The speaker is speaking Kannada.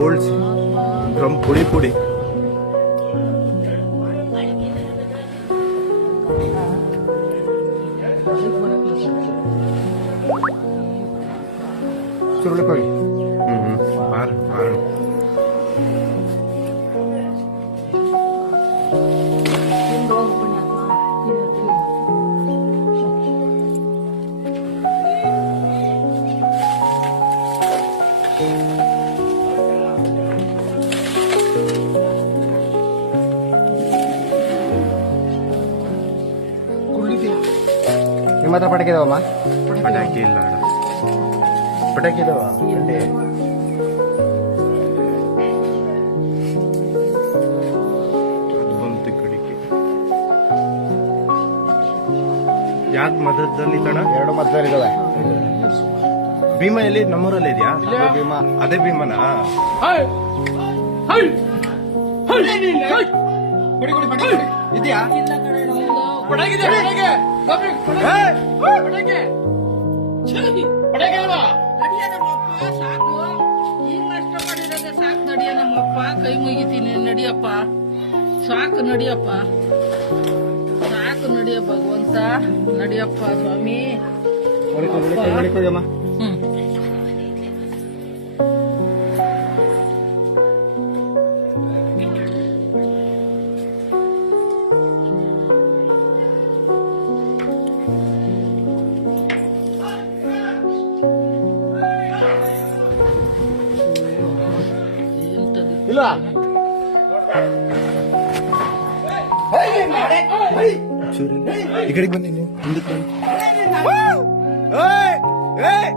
옳지. 그럼 보리보리. 쭈르륵하게. 응응 음, 음. 말 말. ನಿಮ್ಮ ಹತ್ರ ಪಟಾಕಿ ಇದಾವಮ್ಮ? ಪಟಾಕಿ ಇಲ್ಲ ಅಣ್ಣ. ಪಟಾಕಿ ಇದಾವ? ಯಾಕೆ ಮದದಲ್ಲಿ ಕಣ ಎರಡು ಮಧ್ಯದಲ್ಲಿ ಇದಾವೆ ಭೀಮ ಎಲ್ಲಿ? ನಮ್ಮೂರಲ್ಲಿ ಇದೆಯಾ? ಅದೇ ಭೀಮ. ಅದೇ ಭೀಮನಾ? ಇದೆಯಾ? ನಡಿಯನಮ್ಮಪ್ಪ ಸಾಕು. ಈಗ ನಷ್ಟ ಮಾಡಿರೋದೆ ಸಾಕು ನಡಿಯ ನಮ್ಮಪ್ಪ. ಕೈ ಮುಗಿತೀನಿ ನಡಿಯಪ್ಪ. ಸಾಕು ನಡಿಯಪ್ಪ. ಸಾಕು ನಡಿಯ ಭಗವಂತ. ನಡಿಯಪ್ಪ ಸ್ವಾಮಿ. ಇಲ್ಲ. ಈ ಕಡೆಗೆ ಬನ್ನಿ ನೀವು. ಹಿಂದಕ್ಕೆ ಏಯ್.